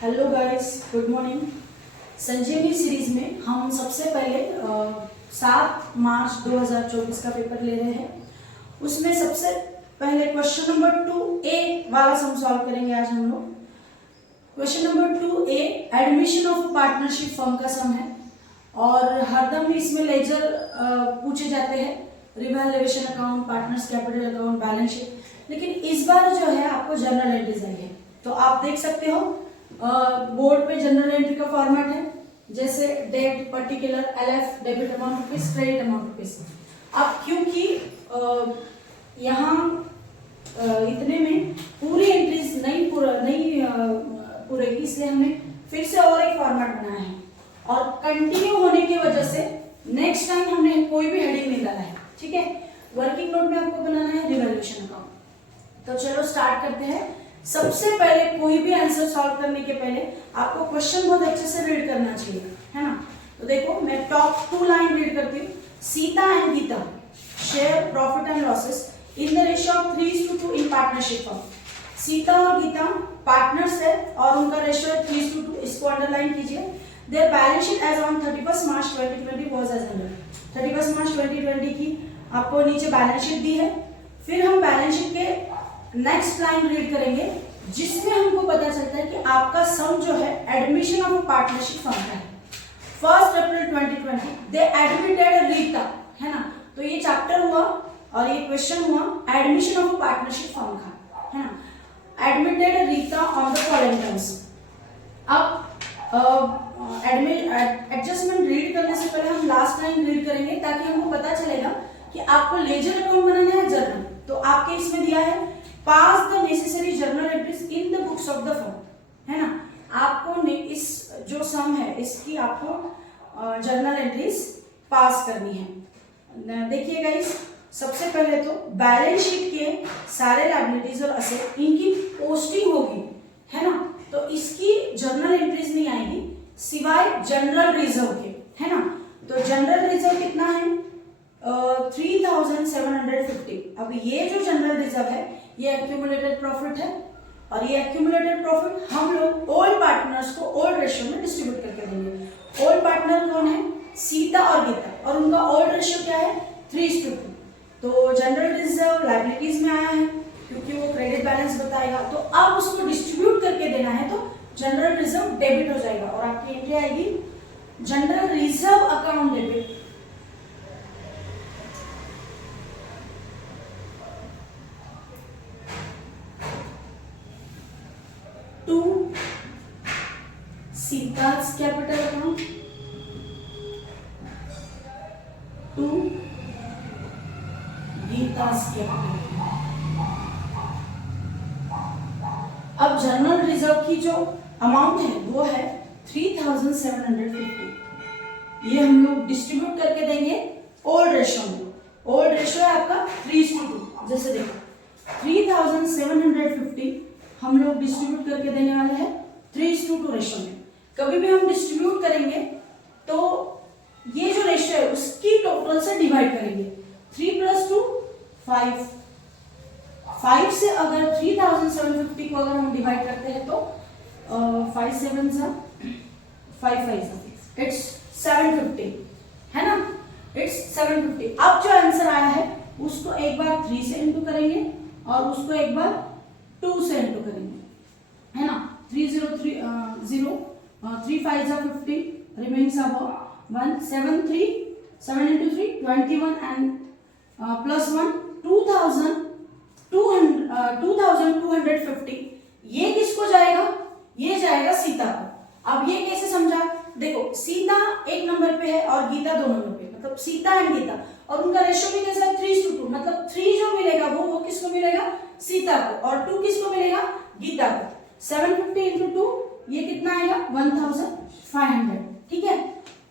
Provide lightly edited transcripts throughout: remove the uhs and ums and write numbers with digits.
Hello guys, good morning. Sanjeevani series में हम सबसे पहले 7 मार्च 2024 का पेपर ले रहे हैं। उसमें सबसे पहले क्वेश्चन नंबर 2A वाला सम सॉल्व करेंगे आज हम लोग। Question number 2A admission of partnership firm का सम है और हरदम इसमें लेजर पूछे जाते हैं, revaluation account, partners capital account, balance sheet. लेकिन इस बार जो है आपको जनरल एंट्रीज आई है, तो आप देख सकते हो बोर्ड पे जनरल एंट्री का फॉर्मेट है, जैसे date, particular, LF, debit amount rupees, credit amount rupees. अब क्योंकि यहाँ इतने में पूरी एंट्रीज नहीं पूरेगी, इसलिए हमने फिर से और एक फॉर्मेट बनाया है और कंटिन्यू होने की वजह से नेक्स्ट टाइम हमने कोई भी हेडिंग नहीं डाला है। ठीक है, वर्किंग नोट में आपको बनाना है रिवैल्यूएशन अकाउंट। तो चलो स्टार्ट करते हैं। सबसे पहले कोई भी आंसर सॉल्व करने के पहले आपको क्वेश्चन बहुत अच्छे से रीड करना चाहिए, है ना। तो देखो, मैं टॉप 2 लाइन रीड करती हूँ। Sita and Gita share profit and losses in the ratio of 3:2 in partnership firm. Sita और गीता पार्टनर्स है और उनका रेशियो है 3:2। इसको अंडरलाइन कीजिए। Their balance sheet as on 31 March 2020 was as under. 31 March 2020 की आपको नीचे बैलेंस शीट दी है। फिर हम बैलेंस शीट के नेक्स्ट लाइन रीड करेंगे, जिसमें हमको पता चलता है कि आपका सम जो है admission of a partnership firm का है। 1 अप्रैल 2020 दे एडमिटेड रीता, है ना। तो ये चैप्टर हुआ और ये क्वेश्चन हुआ admission of a partnership firm का, है ना। Admitted Rita on the following terms. अब एडजस्टमेंट रीड करने से पहले हम लास्ट लाइन रीड करेंगे, ताकि हमको पता चलेगा कि आपको लेजर अकाउंट बनाना है जर्नल। तो आपके इसमें दिया है pass the necessary journal entries in the books of the firm, है ना। आपको इस जो सम है इसकी आपको जर्नल एंट्रीज पास करनी है। देखिए गाइस, सबसे पहले तो बैलेंस शीट के सारे लायबिलिटीज और असेट इनकी पोस्टिंग होगी, है ना। तो इसकी जर्नल एंट्रीज नहीं आएगी सिवाय जनरल रिजर्व के, है ना। तो जनरल रिजर्व कितना है? 3750। अब ये जो जनरल रिजर्व है ये एक्यूमुलेटेड प्रॉफिट है और ये एक्यूमुलेटेड प्रॉफिट हम लोग ओल्ड पार्टनर्स को ओल्ड रेशियो में डिस्ट्रीब्यूट करके देंगे। ओल्ड पार्टनर कौन है? सीता और गीता, और उनका ओल्ड रेशियो क्या है? 3:2। तो जनरल रिजर्व लायबिलिटीज में आया है क्योंकि वो क्रेडिट बैलेंस बताएगा। तो अब उसको डिस्ट्रीब्यूट करके देना है, तो जनरल रिजर्व डेबिट हो जाएगा और आपकी एंट्री आएगी general reserve account debit. Sita's capital account to Gita's capital. अब जनरल रिजर्व की जो अमाउंट है वो है 3750। ये हम लोग डिस्ट्रीब्यूट करके देंगे ओल्ड रेशियो में। ओल्ड रेशियो है आपका 3:2। जैसे देखो 3750 हम लोग डिस्ट्रीब्यूट करके देने वाले हैं 3:2 रेशियो में। कभी भी हम डिस्ट्रीब्यूट करेंगे तो ये जो रेशियो है उसकी टोटल से डिवाइड करेंगे। 3 + 2 5। 5 से अगर 3750 को अगर हम डिवाइड करते हैं तो 5 7 सा 5 5 सा इट्स 750, है ना। इट्स 750। अब जो आंसर आया है उसको एक बार 3 से इंटू करेंगे और उसको एक बार 2 से इंटू करेंगे, है ना। 3 5 are 50, remains about 1 7 3 7 into 3 21 and plus 1 2250। ये किसको जाएगा? ये जाएगा सीता को। अब ये कैसे समझा? देखो, सीता 1 नंबर पे है और गीता 2 नंबर पे, मतलब सीता एंड गीता, और उनका रेशियो भी कैसा है? 3:2। मतलब 3 जो मिलेगा वो किसको मिलेगा? सीता को, और 2 किसको मिलेगा? गीता को। 750 into 2 ये कितना आएगा? 1500। ठीक है।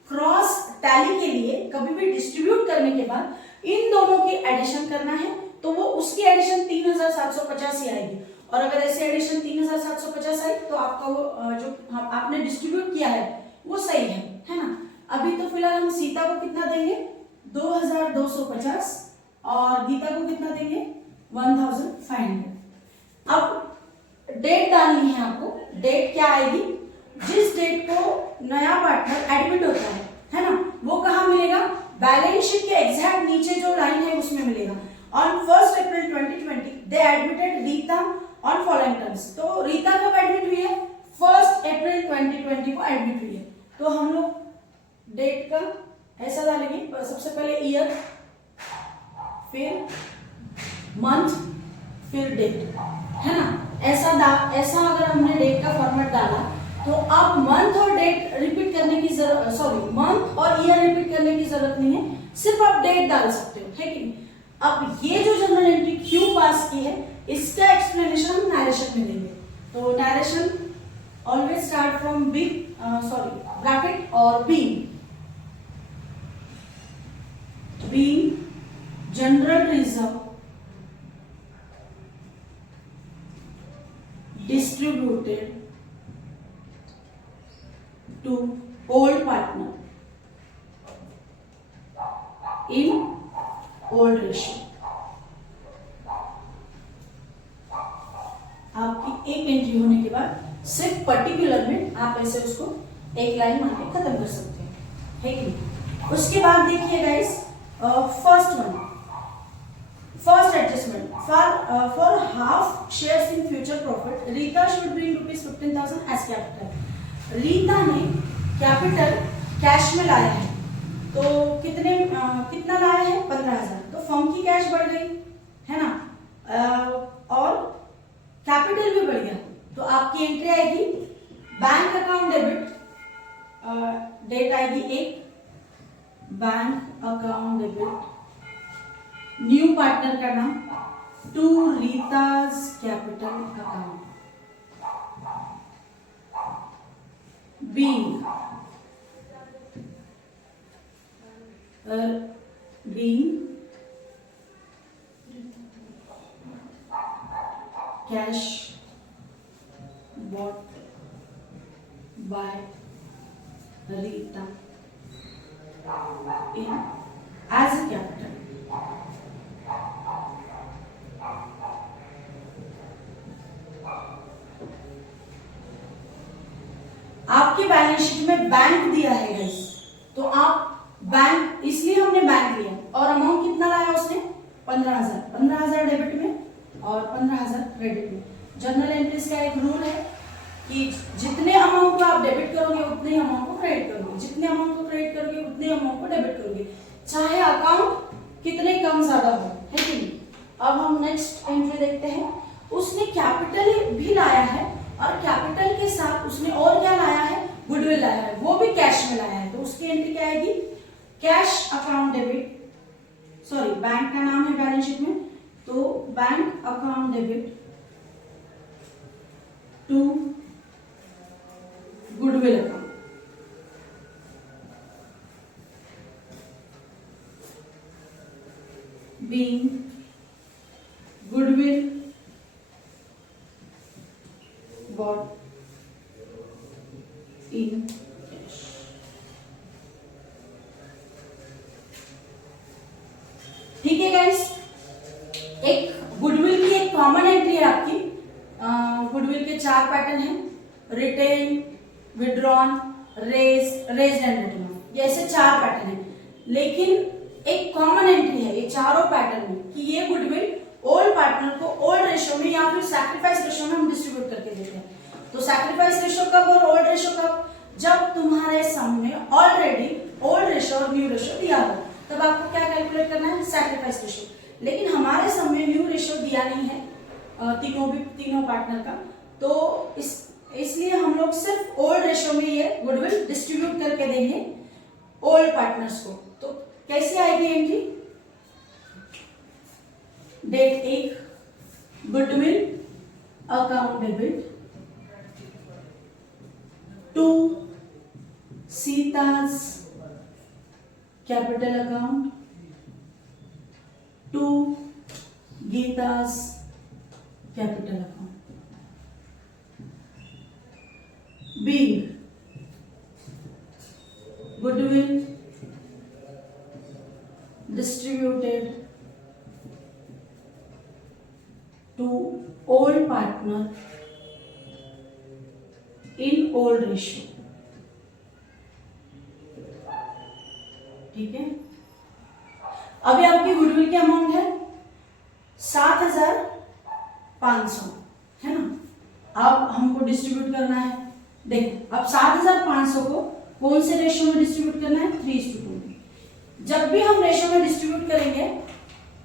क्रॉस टैली के लिए कभी भी डिस्ट्रीब्यूट करने के बाद इन दोनों की एडिशन करना है, तो वो उसकी एडिशन 3750 ही आएगी। और अगर ऐसे एडिशन 3750 आई तो आपका वो जो आपने डिस्ट्रीब्यूट किया है वो सही है ना। अभी तो फिलहाल हम सीता को कितना देंगे? 2250 और गीता को कितना देंगे? 1500। अब डेट डालनी है आपको। डेट क्या आएगी? जिस डेट को नया पार्टनर एडमिट होता है ना, वो कहाँ मिलेगा? बैलेंस शीट के एग्जैक्ट नीचे जो लाइन है उसमें मिलेगा। On 1 April 2020 they admitted Rita on following terms. तो रीता कब एडमिट हुई है? 1 अप्रैल 2020 को एडमिट हुई है। तो हम लोग डेट का ऐसा डालेंगे, सबसे पहले ईयर, फिर मंथ, फिर डेट, है ना। ऐसा अगर हमने डेट का फॉर्मेट डाला तो अब मंथ और डेट रिपीट करने की जरूरत, सॉरी मंथ और ईयर रिपीट करने की जरूरत नहीं है, सिर्फ आप डेट डाल सकते हो, है कि नहीं। अब ये जो जनरल एंट्री क्यों पास की है, इसका एक्सप्लेनेशन हम नरेशन में देंगे। तो narration always start from big bracket और being general reserve distributed to old partner in old ratio। आपकी एक एंट्री होने के बाद सिर्फ पर्टिकुलर में आप ऐसे उसको एक लाइन मार के खत्म कर सकते हैं, है कि नहीं। उसके बाद देखिए guys, first adjustment for half shares in future profit Rita should bring ₹15,000 as capital. Rita ने कैपिटल कैश में लाया है, तो कितना लाया है? 15,000। तो फर्म की कैश बढ़ गई, है ना, और कैपिटल भी बढ़ गया। तो आपकी एंट्री आएगी बैंक अकाउंट डेबिट, डेट आएगी 1, bank account debit, new partner का नाम to Rita's capital account, being cash bought by Rita in as a capital। आपके बैलेंस शीट में बैंक दिया है गाइस, तो आप बैंक, इसलिए हमने बैंक लिया, और अमाउंट कितना लाया उसने? 15,000। 15,000 डेबिट में और 15,000 क्रेडिट में। जनरल एंट्रीज का एक रूल है कि जितने अमाउंट को आप डेबिट करोगे उतने अमाउंट को क्रेडिट करोगे, जितने अमाउंट को क्रेडिट करोगे उतने अमाउंट को डेबिट करोगे, चाहे अकाउंट कितने कम ज्यादा हो, है कि नहीं। अब हम नेक्स्ट एंट्री देखते हैं। उसने कैपिटल भी लाया है और कैपिटल के साथ उसने और क्या लाया है? गुडविल लाया है, वो भी कैश में लाया है। तो उसकी एंट्री क्या आएगी? Cash account debit, sorry bank का नाम है बैलेंस शीट में, तो bank account debit to goodwill account, being goodwill bought in cash। ठीक है गाइस, एक गुडविल की एक कॉमन एंट्री है आपकी। गुडविल के 4 पैटर्न हैं, retain, withdrawn, raise and return, ये ऐसे 4 पैटर्न हैं। लेकिन एक कॉमन एंट्री है ये चारों पैटर्न में कि ये गुडविल ओल्ड पार्टनर को ओल्ड रेशियो में या फिर सैक्रिफाइस रेशियो में हम डिस्ट्रीब्यूट करके देते हैं। तो सैक्रिफाइस रेशियो कब और ओल्ड रेशियो कब? जब तुम्हारे सम में ऑलरेडी ओल्ड रेशियो और न्यू रेशियो दिया हो, तब आपको क्या कैलकुलेट करना है? Sacrifice ratio. लेकिन हमारे सम में न्यू रेशियो दिया नहीं है तीनों पार्टनर का, तो इसलिए हम लोग सिर्फ ओल्ड रेशियो में ये गुडविल डिस्ट्रीब्यूट करके देंगे ओल्ड पार्टनर्स को। तो कैसे आएगी entry? Date 1, goodwill account debit to Sita's capital account to Gita's capital account, being goodwill distributed to old partner in old ratio, ठीक है। अभी आपकी गुडविल की अमाउंट है 7,500, है ना। अब हमको डिस्ट्रीब्यूट करना है। देखो अब 7,500 को कौन से रेशियो में डिस्ट्रीब्यूट करना है? 3:2 में। जब भी हम रेशियो में डिस्ट्रीब्यूट करेंगे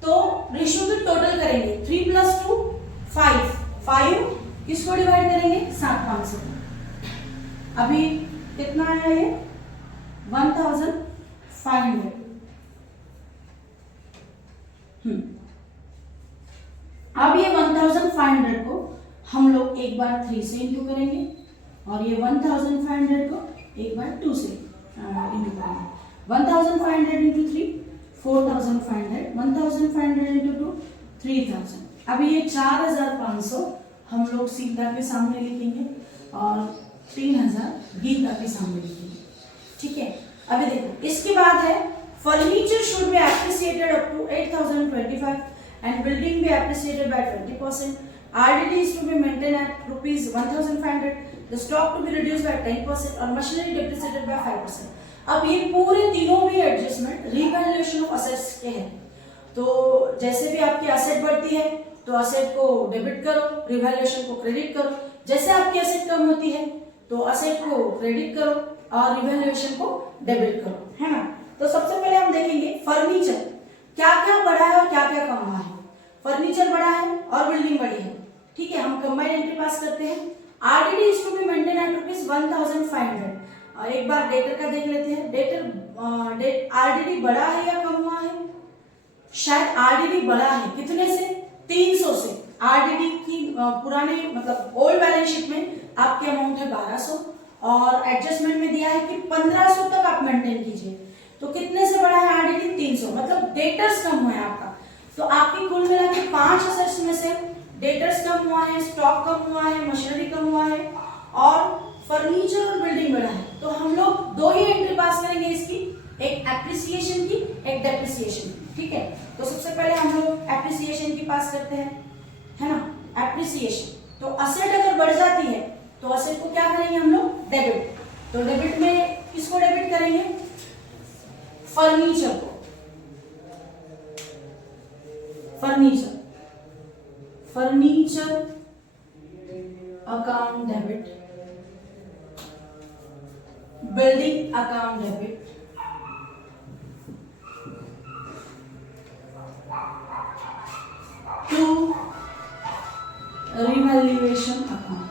तो रेशियो की टोटल करेंगे। 3 + 2 5, 5 किसको डिवाइड करेंगे? 7,500 को। अभी कितना आया ये? 1,500। अब ये 1,500 को हम लोग एक बार 3 से इंटू करेंगे और ये 1,500 को एक बार 2 से इंटू करेंगे। 1,500 इंटू 3 4,500, 1,500 इंटू 2 3,000। अभी ये 4,500 हम लोग सीता के सामने लिखेंगे और 3,000 गीता के सामने लिखेंगे, ठीक है। अभी देखो इसके बाद है furniture should be appreciated up to 8,025 and building be appreciated by 20%. RDD is to be maintained at ₹1,500. The stock to be reduced by 10% और machinery depreciated by 5%. अब ये पूरे तीनों भी एडजस्टमेंट रिवैल्यूएशन ऑफ असेट्स के हैं। तो जैसे भी आपकी असेट बढ़ती है तो असेट को डेबिट करो, रिवैल्यूएशन को क्रेडिट करो। जैसे आपकी असेट कम होती है तो असेट को क्रेडिट करो और रिवैल्यूएशन को डेबिट करो, है ना। तो सबसे पहले हम देखेंगे फर्नीचर क्या क्या बढ़ा है और क्या क्या कम हुआ है। फर्नीचर बढ़ा है और बिल्डिंग बढ़ी है, ठीक है। हम कंबाइंड एंट्री पास करते हैं। RDD is to be maintain at ₹1,500। एक बार डेटर का देख लेते हैं। आरडीडी बढ़ा है या कम हुआ है? शायद आरडीडी बढ़ा है। कितने से? 300 से। आरडीडी की पुराने मतलब ओल्ड बैलेंस शीट में आपकी अमाउंट है 1,200 और एडजस्टमेंट में दिया है कि 1,500 तक आप मेंटेन कीजिए। तो कितने से बढ़ा है आरडीडी? 300, मतलब डेटर्स कम हुआ है आपका। तो आपकी कुल मिला के 5 असेट्स में से डेटर्स कम हुआ है, स्टॉक कम हुआ है, मशीनरी कम हुआ है और फर्नीचर और बिल्डिंग बढ़ा है। तो हम लोग 2 ही एंट्री पास करेंगे इसकी, एक एप्रिसिएशन की, एक डेप्रिसिएशन की, ठीक है। तो सबसे पहले हम लोग एप्रिसिएशन की पास करते हैं, है ना। एप्रिसिएशन तो असेट अगर बढ़ जाती है तो असेट को क्या करेंगे हम लोग? डेबिट। तो डेबिट में किसको डेबिट करेंगे? फर्नीचर को। Furniture account debit, building account debit, to revaluation account.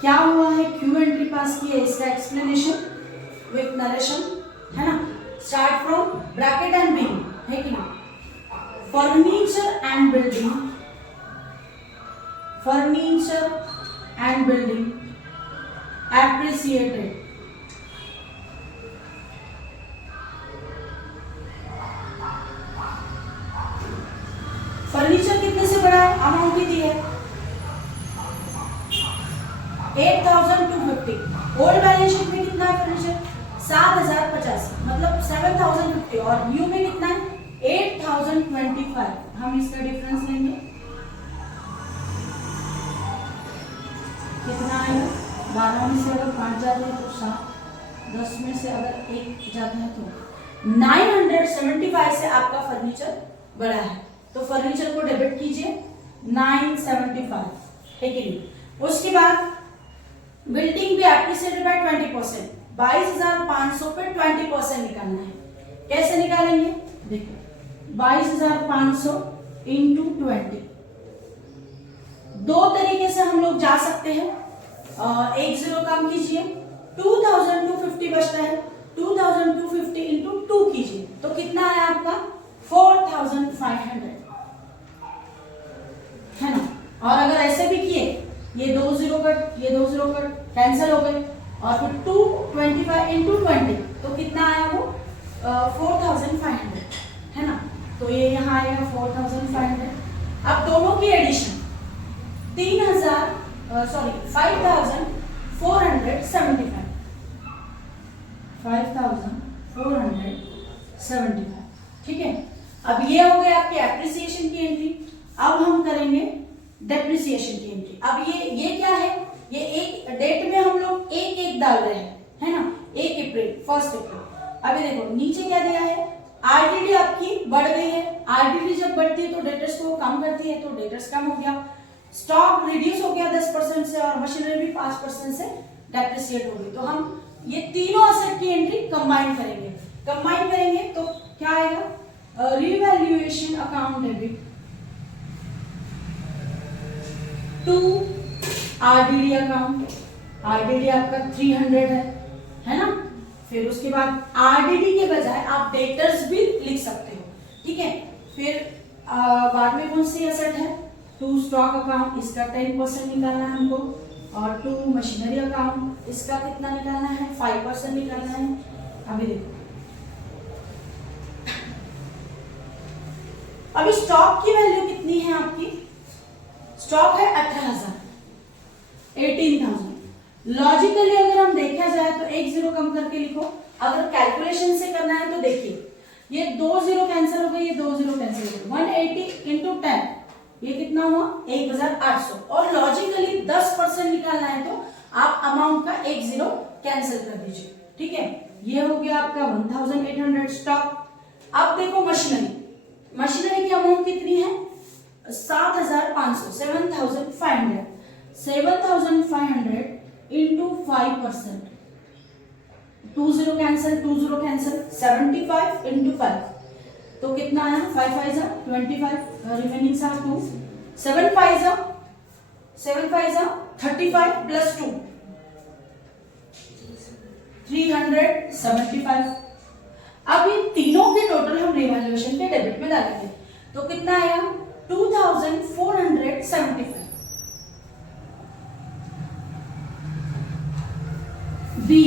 क्या हुआ है? क्यू एंट्री पास की है, इसका एक्सप्लेनेशन विथ नरेशन, है ना। Start from bracket and big, है कि नहीं। Furniture and building, furniture and building appreciated, furniture कितने से बढ़ा है? अमाउंट कितनी है? 8,250। ओल्ड बैलेंस शीट में कितना है फर्नीचर? 7,050, मतलब 7,050 और न्यू में कितना है? 8,025। हम इसका डिफरेंस लेंगे, कितना आएगा? 12 में से अगर 5 जाते हैं तो 7, 10 में से अगर 1 जाता है तो 975 से आपका फर्नीचर बढ़ा है। तो फर्नीचर को डेबिट कीजिए 975, ठीक है। उसके बाद बिल्डिंग भी एप्रिसिएटेड बाय 20%, 22,500 पे 20% निकालना है। कैसे निकालेंगे? देखो 22,500 इंटू 20, 2 तरीके से हम लोग जा सकते हैं। एक 0 कम कीजिए, 2,250 बचता है, 2,250 इंटू 2 कीजिए तो कितना है आपका? 4,500, है ना। और अगर ऐसे भी किए, ये 2 0 कट कैंसिल हो गए और फिर 225 इंटू 20 तो कितना आया वो? 4,500, है ना। तो ये यहाँ आएगा 4,500। अब दोनों की एडिशन 5,475, 5,475, ठीक है। अब ये हो गया आपके एप्रिसिएशन की एंट्री। अब हम करेंगे डेप्रिसिएशन की एंट्री। अब ये क्या है, ये एक डेट में हम लोग एक एक डाल रहे हैं, है ना, 1 अप्रैल, 1 अप्रैल। अभी देखो नीचे क्या दिया है, आरडीडी आपकी बढ़ गई है। आरडीडी जब बढ़ती है तो डेटर्स को कम करती है, तो डेटर्स कम हो गया, स्टॉक रिड्यूस हो गया 10% से, और मशीनरी भी 5% से डेप्रिसिएट हो गई। तो हम ये तीनों असेट की एंट्री कंबाइन करेंगे। कंबाइन करेंगे तो क्या आएगा, revaluation account debit to RDD account. RDD आपका 300 है ना। फिर उसके बाद आरडीडी के बजाय आप डेटर्स भी लिख सकते हो, ठीक है। फिर बाद में कौन सी एसेट है, टू स्टॉक अकाउंट, इसका 10% निकालना है हमको, और टू मशीनरी अकाउंट, इसका कितना निकालना है, 5% निकालना है। अभी देखो, अभी स्टॉक की वैल्यू कितनी है आपकी, स्टॉक है 18,000, 18,000। लॉजिकली अगर हम देखा जाए तो एक जीरो कम करके लिखो। अगर कैलकुलेशन से करना है तो देखिए, ये 2 जीरो कैंसिल हो गई, ये 2 जीरो कैंसिल हो गई, 180 इंटू 10, ये कितना हुआ, 1800। और लॉजिकली 10% निकालना है तो आप अमाउंट का 1 जीरो कैंसिल कर दीजिए, ठीक है। ये हो गया आपका 1800 स्टॉक। अब देखो मशीनरी, मशीनरी की अमाउंट कितनी है, 7,500, 7,500, 7,500 into 5%, 2 zero cancel, 2 zero cancel, 75 into 5, तो कितना आया, 5 5 जा 25, रिमेनिंग सा 2, 7 5 जा 35 प्लस 2, 375। अब ये तीनों के टोटल हम रिवैल्यूएशन के डेबिट में डालेंगे, तो कितना आया, 2,475। B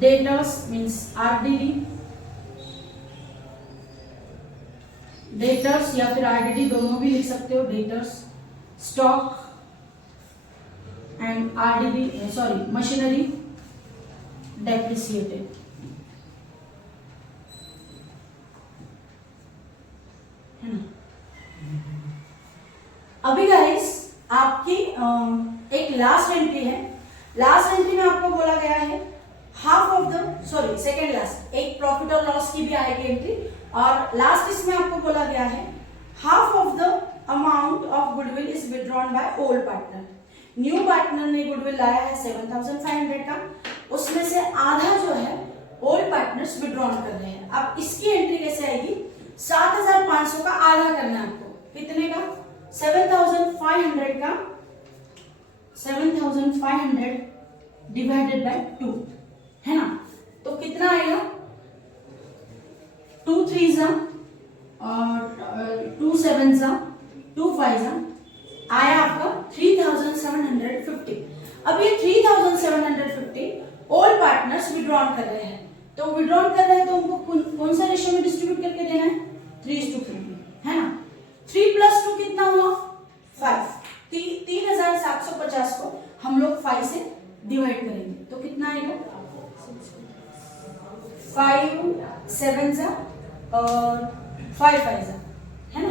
debtors means RDD, debtors या फिर आरडीडी दोनों भी लिख सकते हो, debtors, stock and RDD, sorry machinery depreciated, है ना। अभी गाइस आपकी एक लास्ट एंट्री है। लास्ट एंट्री में आपको बोला गया है half of the, sorry second last, एक प्रॉफिट और लॉस की भी आएगी एंट्री, और लास्ट इसमें आपको बोला गया है half of the amount of goodwill is withdrawn by old partner. New partner ने गुडविल लाया है 7,500 का, उसमें से आधा जो है ओल्ड पार्टनर्स विड्रॉन कर रहे हैं। अब इसकी एंट्री कैसे आएगी, 7,500 का आधा करना है आपको, कितने का, 7,500 का, 7,500 डिवाइडेड बाय 2, है ना। तो कितना आएगा, 2 3 जा और 2 7 जा 2 5 जा, आया आपका 3,750। अब ये 3,750 ऑल पार्टनर्स विड्रॉन कर रहे हैं, तो विड्रॉन कर रहे हैं तो उनको कौन सा रेशियो में डिस्ट्रीब्यूट करके देना है, 3:3, है ना। 3 + 2 कितना हुआ, 5। 3,750 को हम लोग 5 से डिवाइड करेंगे, तो कितना आएगा, 5 7 जा और 5 5 जा, है ना।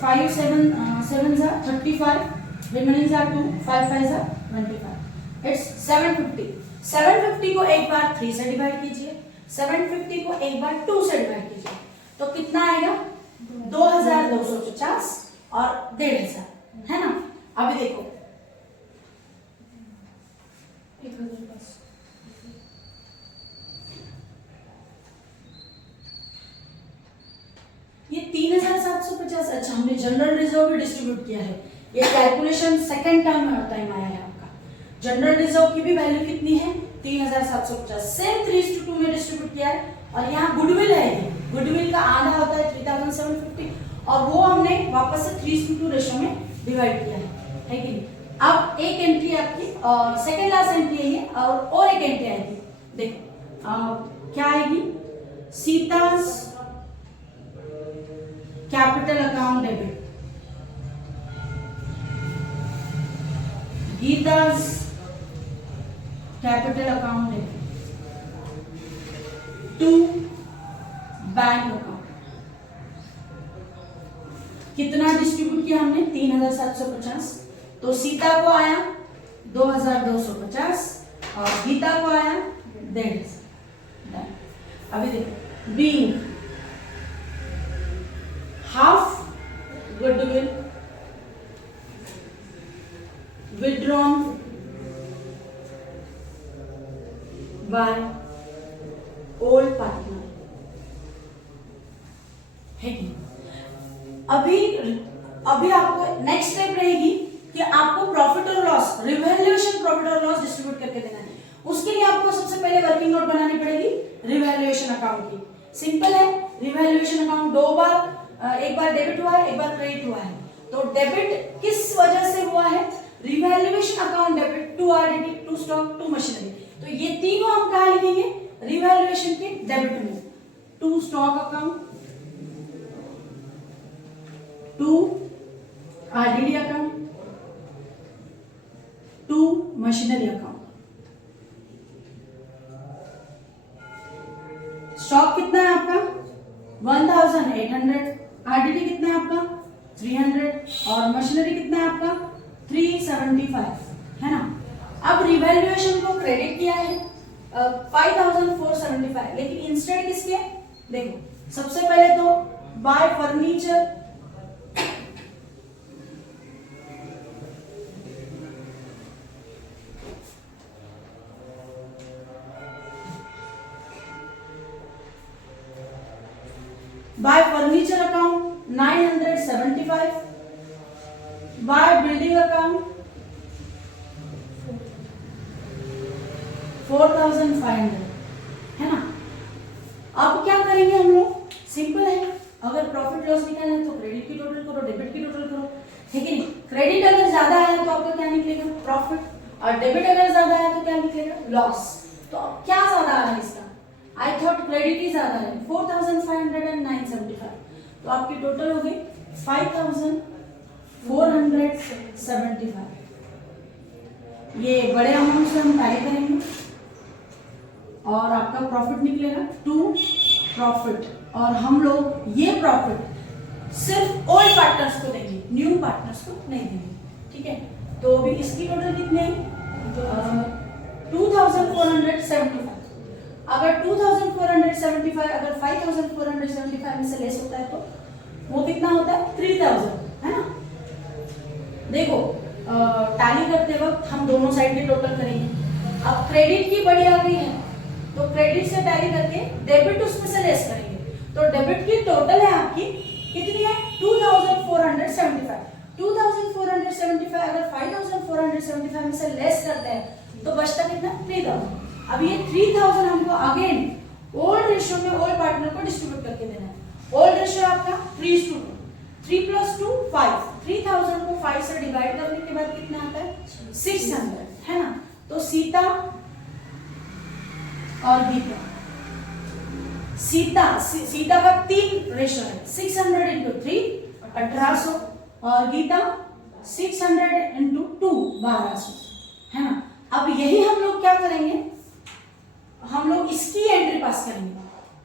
5 7 जा 35, रिमेनिंग जा 2, 5 5 जा 25, इट्स 750। 750 को एक बार 3 से डिवाइड कीजिए, 750 को एक बार 2 से डिवाइड कीजिए, तो कितना आएगा, 2,250 और 1,500, है ना। अभी देखो ये 3,750, अच्छा हमने जनरल रिजर्व भी डिस्ट्रीब्यूट किया है, ये कैलकुलेशन सेकेंड टाइम आया है आपका। जनरल रिजर्व की भी वैल्यू कितनी है, 3,750, सेम 3:2 में डिस्ट्रीब्यूट किया है। और यहाँ गुडविल है, ये गुडविल का आधा होता है 3,750, और वो हमने वापस से 3:2 रेशो में डिवाइड किया है कि नहीं। अब एक एंट्री आपकी सेकेंड लास्ट एंट्री है ये, और एक एंट्री आएगी, देखो क्या आएगी, Sita's capital account debit, Gita's capital account debit to bank account. कितना डिस्ट्रीब्यूट किया हमने? 3750। तो सीता को आया 2250 और गीता को आया 150। अभी देखो, being half goodwill withdrawn by old partner है कि अभी आपको नेक्स्ट स्टेप रहेगी कि आपको प्रॉफिट और लॉस, रिवैल्यूएशन प्रॉफिट और लॉस डिस्ट्रीब्यूट करके देना है। उसके लिए आपको सबसे पहले वर्किंग नोट बनानी पड़ेगी रिवैल्यूएशन अकाउंट की। सिंपल है, रिवैल्यूएशन अकाउंट दो बार, एक बार डेबिट हुआ है, एक बार क्रेडिट हुआ है। तो डेबिट किस वजह से हुआ है? Revaluation account debit to RDD, to stock, to machinery. तो ये तीनों हम कहा लिखेंगे? रिवैल्यूएशन के डेबिट में, to stock account, to RDD account, to machinery account. Stock कितना है आपका? 1800, आरडीडी कितना है आपका? 300 और मशीनरी कितना है आपका? 375, है ना। अब रिवैल्यूएशन को क्रेडिट किया है 5475, लेकिन इंस्टेड किसके? देखो, सबसे पहले तो bye furniture, bye furniture account 975, by building account 4500, है ना। अब क्या करेंगे हम लोग? सिंपल है, अगर प्रॉफिट लॉस निकालना है तो क्रेडिट की टोटल करो, डेबिट की टोटल करो, ठीक है नहीं। क्रेडिट अगर ज्यादा आया तो आपका क्या निकलेगा? प्रॉफिट। और डेबिट अगर ज्यादा आया तो क्या निकलेगा? लॉस। तो अब क्या ज्यादा आ रहा है इसका? आई थॉट क्रेडिट ही ज्यादा है, 4500 एंड 975। तो आपकी टोटल हो गई 5475। ये बड़े अमाउंट से हम टैली करेंगे और आपका प्रॉफिट निकलेगा टू प्रॉफिट। और हम लोग ये प्रॉफिट सिर्फ ओल्ड पार्टनर्स को देंगे, न्यू पार्टनर्स को नहीं देंगे, ठीक है। तो अभी इसकी टोटल कितनी है? 2475। अगर 2475 अगर 5475 में से लेस होता है तो वो कितना होता है? 3000, है ना। देखो, टैली करते वक्त हम दोनों साइड के टोटल करेंगे। अब क्रेडिट की बड़ी आ गई है तो क्रेडिट से टैली करके डेबिट उसमें से लेस करेंगे। तो डेबिट की टोटल है आपकी कितनी है? 2475। 2475 अगर 5475 में से लेस करते हैं तो बचता कितना? 3000। अब ये 3000 हमको अगेन ओल्ड रेशियो में ओल्ड पार्टनर को डिस्ट्रीब्यूट करके देना है। ओल्ड रेशियो आपका 3:2, 3 + 2 5। 3000 को 5 से डिवाइड करने के बाद कितना आता है? 600, है ना। तो सीता और गीता, सीता का 3 रेशियो है, 600 × 3 1800 और गीता 600 × 2 1200, है ना। अब यही हम लोग क्या करेंगे? हम लोग इसकी एंट्री पास करेंगे,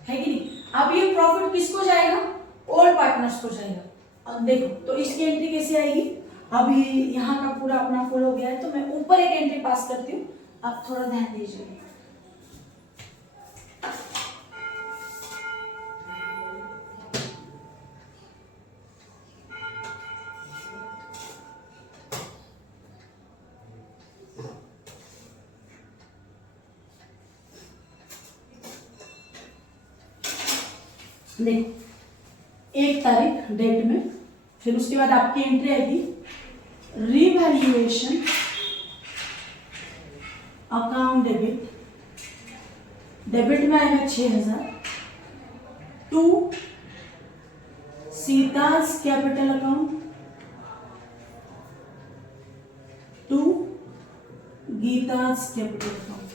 है कि नहीं। अब ये प्रॉफिट किसको जाएगा? ओल्ड पार्टनर्स को जाएगा। अब देखो, तो इसकी एंट्री कैसे आएगी? अभी यहाँ का पूरा अपना फुल हो गया है तो मैं ऊपर एक एंट्री पास करती हूँ, आप थोड़ा ध्यान दीजिए। देखो, 1 तारीख डेट में, फिर उसके बाद आपकी एंट्री आएगी रिवैल्यूएशन अकाउंट डेबिट। डेबिट में आएगा 6000 to Sita's capital account, to Gita's capital account.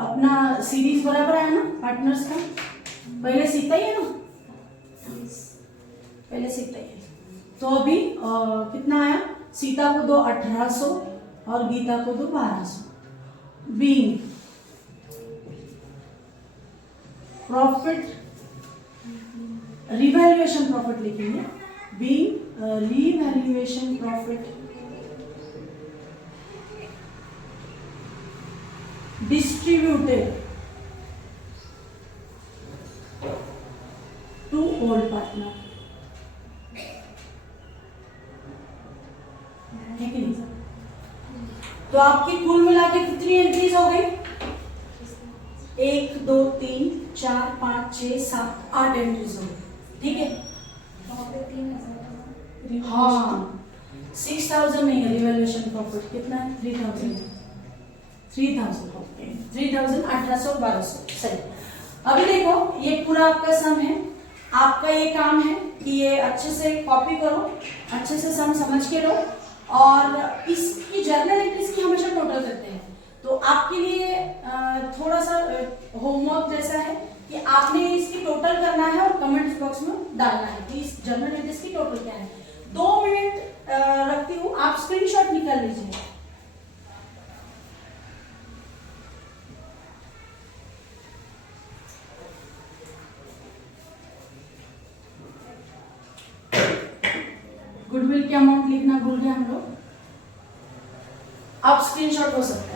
अपना सीरीज बराबर आया ना पार्टनर्स का? पहले सीता ही है ना, पहले सीता ही है। तो अभी कितना आया? सीता को दो 1800 और गीता को दो 1200। बीइंग प्रॉफिट रिवैल्यूएशन प्रॉफिट लिखेंगे, being revaluation profit distributed to all partner, है कि नहीं सर? तो आपकी कुल मिला के कितनी एंट्रीज हो गई? 1 2 3 4 5 6 7 8 एंट्रीज हो गई, ठीक है? हाँ 6000 नहीं है, रिवैल्यूएशन प्रॉफिट कितना है? 3000 ओके, 1812 सही। अभी देखो ये पूरा आपका सम है, आपका ये काम है कि ये अच्छे से कॉपी करो, अच्छे से सम समझ के लो, और इसकी जर्नल एंट्रीज की हमेशा टोटल करते हैं। तो आपके लिए थोड़ा सा होमवर्क जैसा है कि आपने इसकी टोटल करना है और कमेंट बॉक्स में डालना है कि इस जर्नल एंट्रीज की टोटल क्या है। 2 मिनट रखती हूँ, आप स्क्रीनशॉट निकाल लीजिए। गुडविल के अमाउंट लिखना भूल गए हम लोग, आप स्क्रीनशॉट हो सकता है।